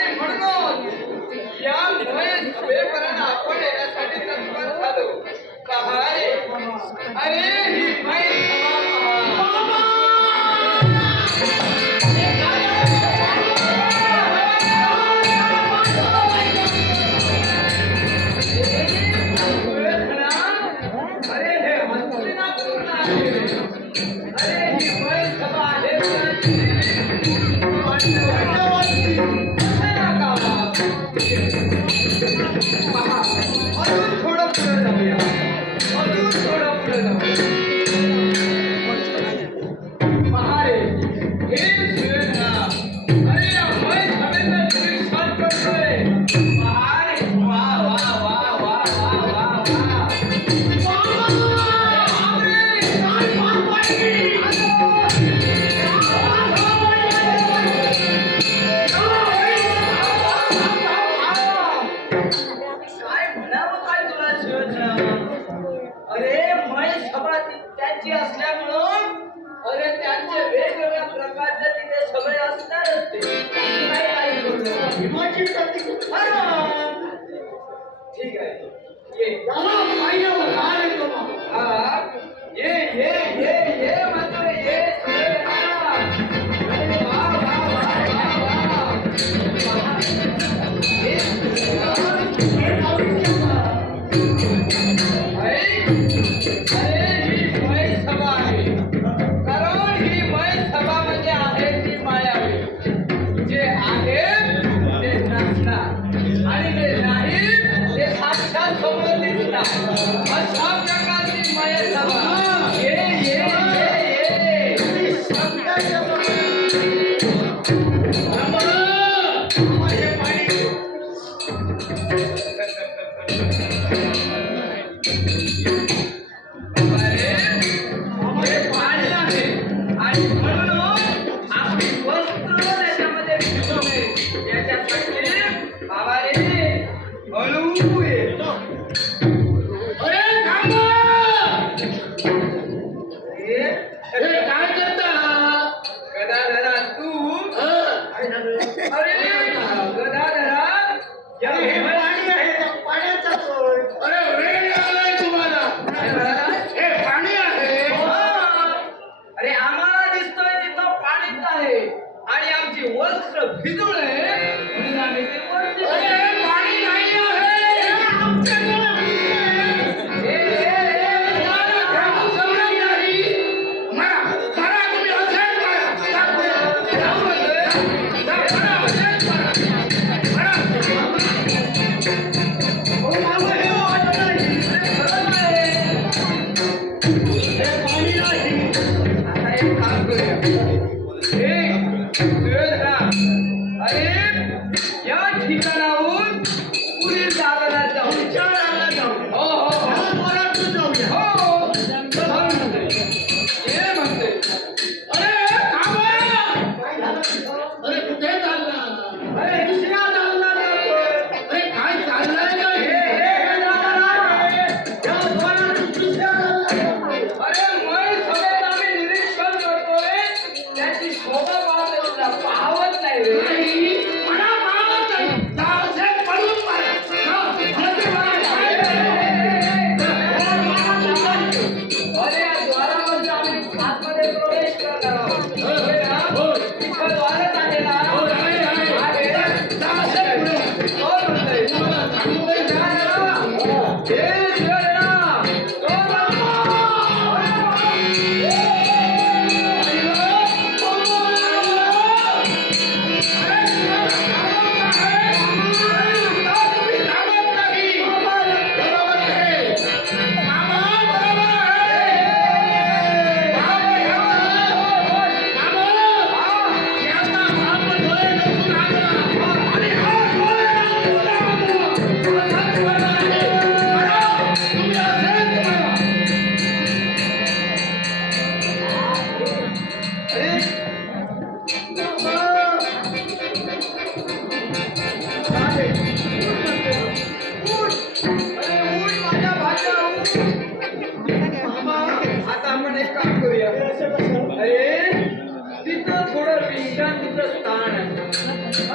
आणि म्हणून या मय सभेपर्यंत आपण येण्यासाठी तत्पर झालो. काय अरे ही मय ठीक आहे ये ये मात्र ये वस्त्र भिजवले म्हणून आम्ही ते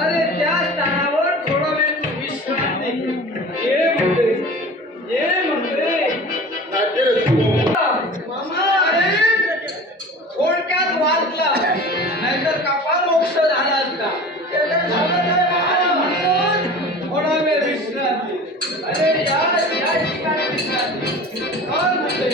अरे त्या स्थानावर थोडा वेळ तू विश्रांती घे. ये म्हणते मामा. अरे थोडक्यात वाचला नाहीतर कपाळ मोक्ष झाला असता. आणि म्हणून थोडा वेळ विश्रांती. अरे या ठिकाणी विश्रांती. कोण म्हणते?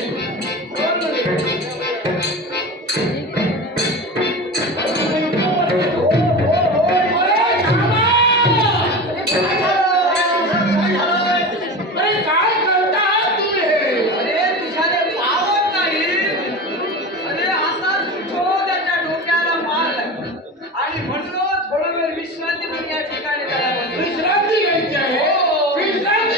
विश्रांती पण या ठिकाणी विश्रांती घ्यायची आहे. विश्रांती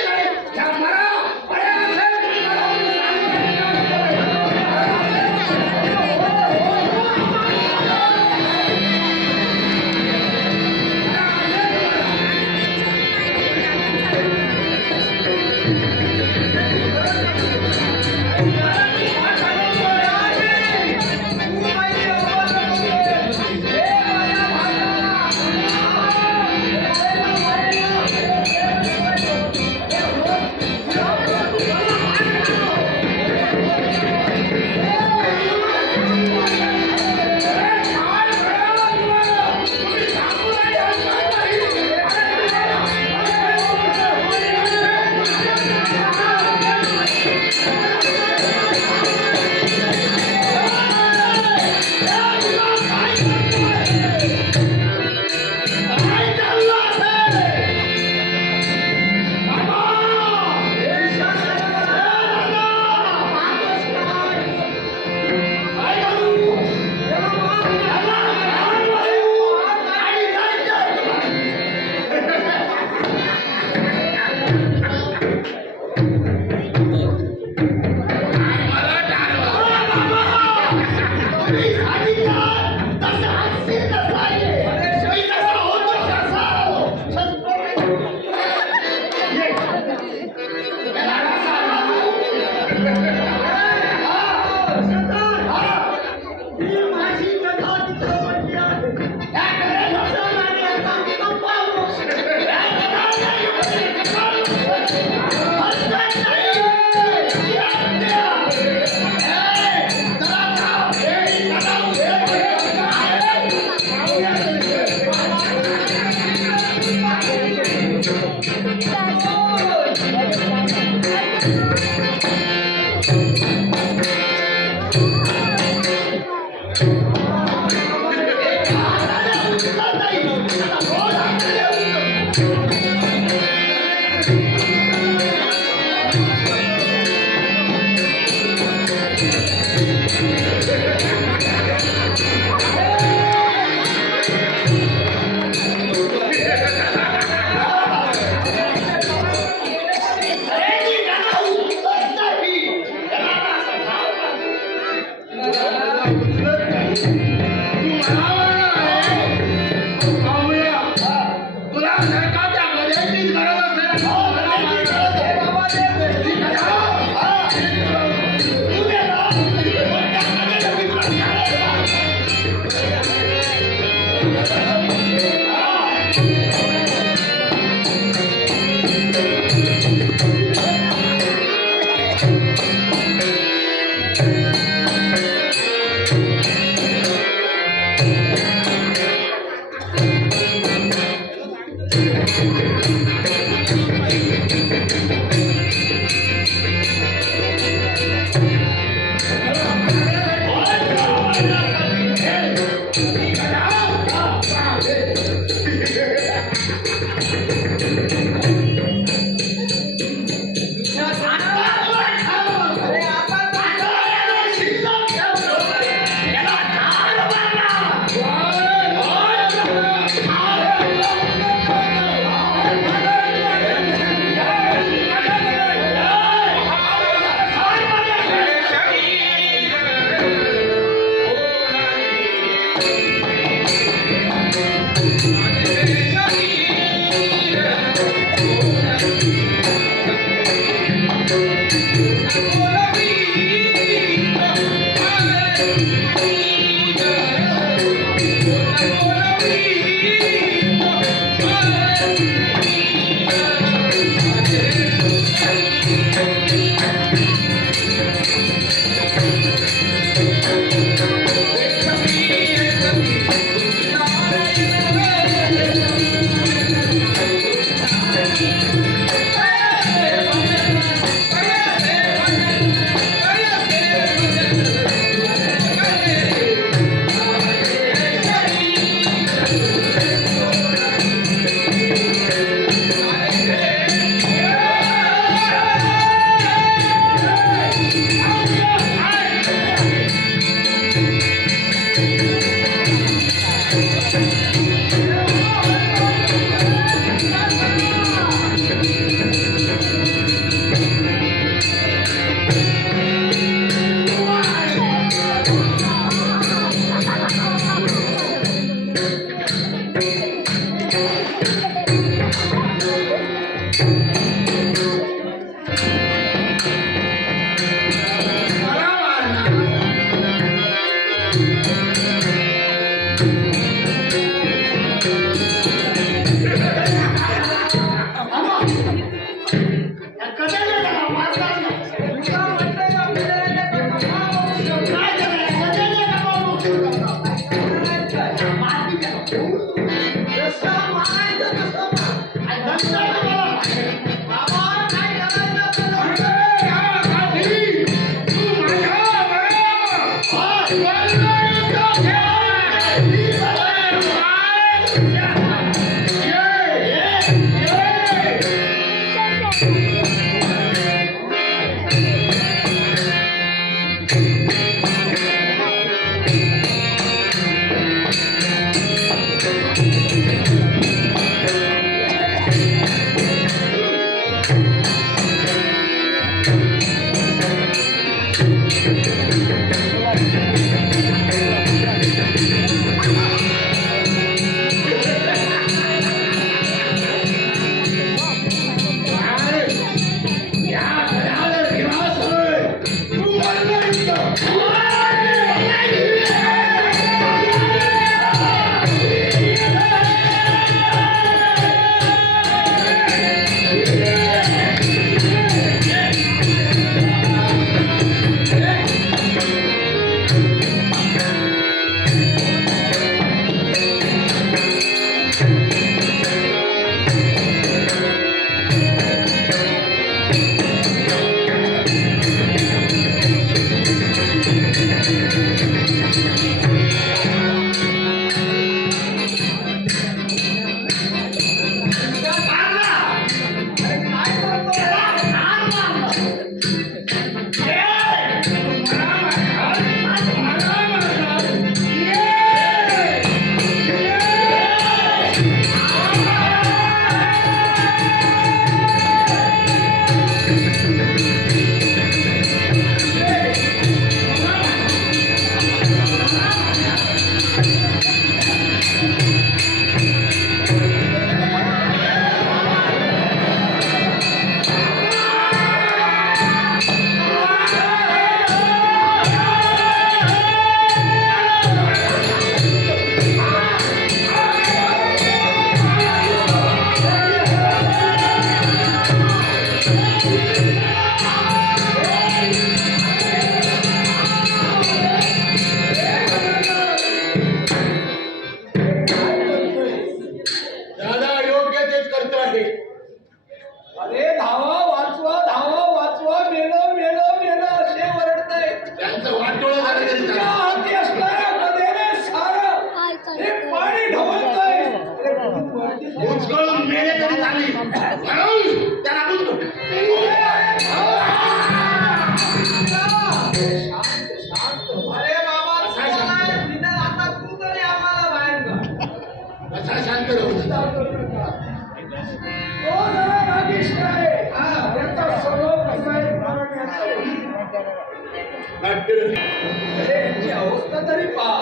यांची अवस्था तरी पहा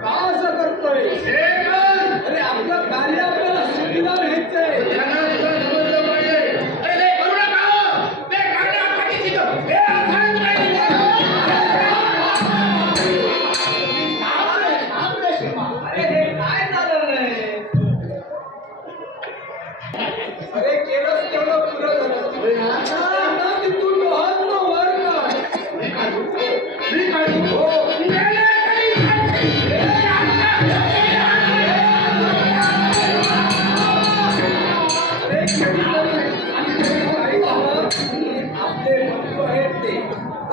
का असं करतोय अरे आपलं कार्य आपल्याला सुखीला घ्यायचंय अरे केलंच तेवढं पुरं झालं. आता तिथून डोहातनं वर काढ. मी काढू हो. अरे कितीतरी आपले बंधू आहेत ते.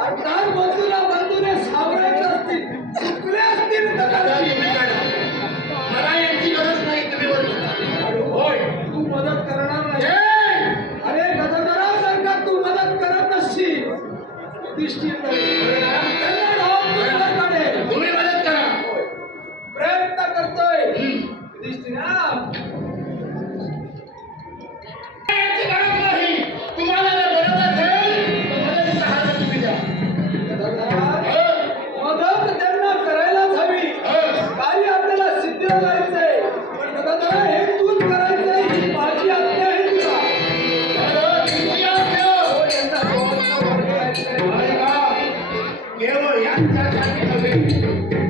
आता बंधूला बंधूने सावरायचे असतील, चुकले असतील तर कदाचित. मला यांची गरज नाही. तुम्ही होय तू मदत करणार नाही. ए! अरे गदाधरासारखा तू मदत करत नसशील. युधिष्ठिर त्याला डाव तुला काढेल. तुम्ही मदत करा. प्रयत्न करतोय युधिष्ठिरा. यांची गरज नाही. तुम्हाला जर गरज असेल तर मदतीचा हात तुम्ही द्या. मदत त्यांना करायलाच हवी. कार्य आपल्याला सिद्ध करायचंय, पण गदाधरा हे तूच करायचंय ही माझी आज्ञा आहे तुला. हो, यांना दोघांना वर करायचंय. केवळ यांच्यासाठी नव्हे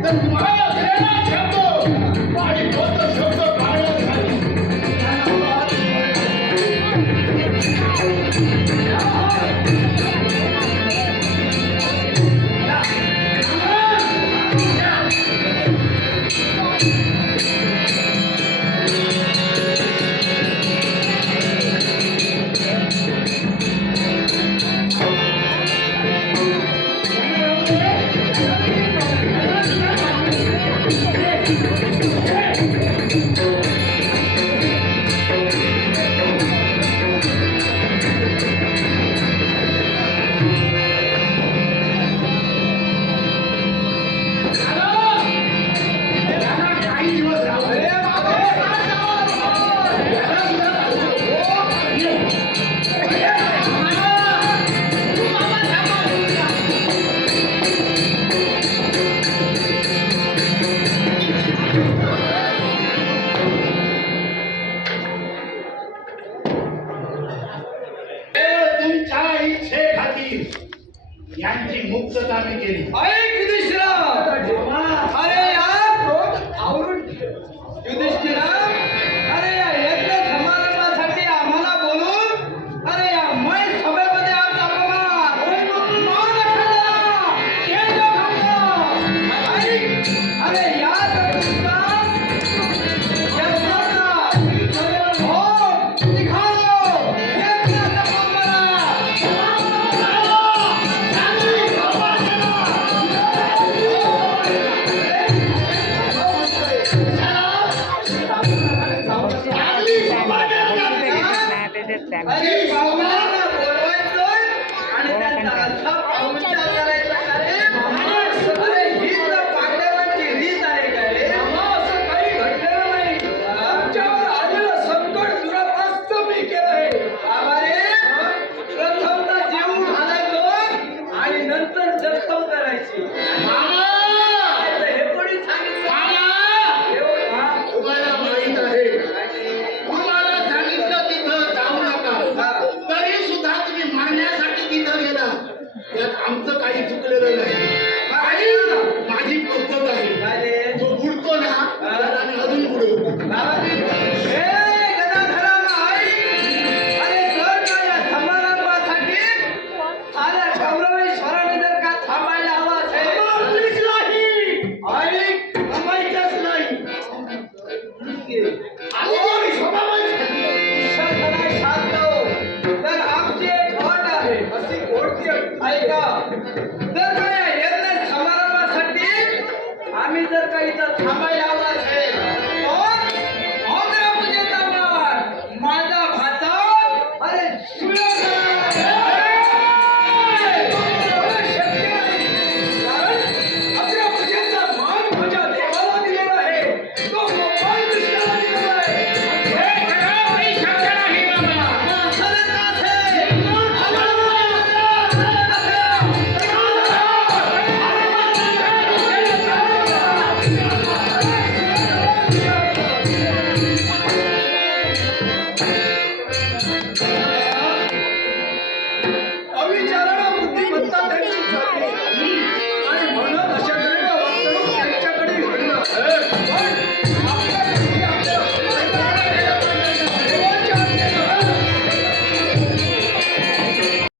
तर तुम्हाला देणार शब्द आणि तोच शब्द काढण्यासाठी काही दिवस राहू. तुमच्या इच्छेखातीर यांची मुक्तता मी केली. ऐक युधिष्ठिरा. अरे यार रोज आवरून ठेव. युधिष्ठिरा, अरे या यज्ञ समारंभासाठी आम्हाला बोलून अरे या मै सभेमध्ये आमचा अपमान मान खाल्ला, तेज खाल्ला. ऐक, अरे या जगदीशा, यज्ञाचा हो निघालो. यज्ञाचा पंधरा. अरे पाहुण्यांना बोलवायचं आणि त्यांचा असा पाहुणचार करायचा का रे? अरे ही तर पांडवांची रीत आहे का रे? असं काही घडलेलं नाही. आमच्यावर आलेलं संकट दुरापास्त मी केलंय. बाबा रे, प्रथमता जेवून घालायचो आणि नंतर जगतम करायची. हे कोणी सांगितलं? एवढं हा? तुम्हाला माहित आहे, तुम्हाला सांगितलं तिथं जाऊ नका, तरी सुद्धा तुम्ही मारण्यासाठी तिथं गेला. त्यात आमचं काही चुकलेलं नाही. माझी पद्धत आहे. काय रे? जो बुडतो ना त्याला आम्ही अजून बुडवतो. हे गदाधराला ऐक. अरे जर का या समारंभासाठी साऱ्या गौरवेश्वराने जर का थांबायला हवं असेल, ऐक, थांबायचंच नाही. ईश्वराला शांत हो. तर आमची एक अट आहे. अशी कोणती अट? ऐका, जर का या यज्ञ समारंभासाठी आम्ही जर का इथं थांबायला हवं असेल तर अग्रपूजेचा मान माझा भाचा अरे शक्य नाही. कारण अग्रपूजेचा मान माझ्या देवाला दिलेला आहे. तो भगवान कृष्णाला दिलेला आहे. हे खरं काही शक्य नाही बाबा. असं का असेल?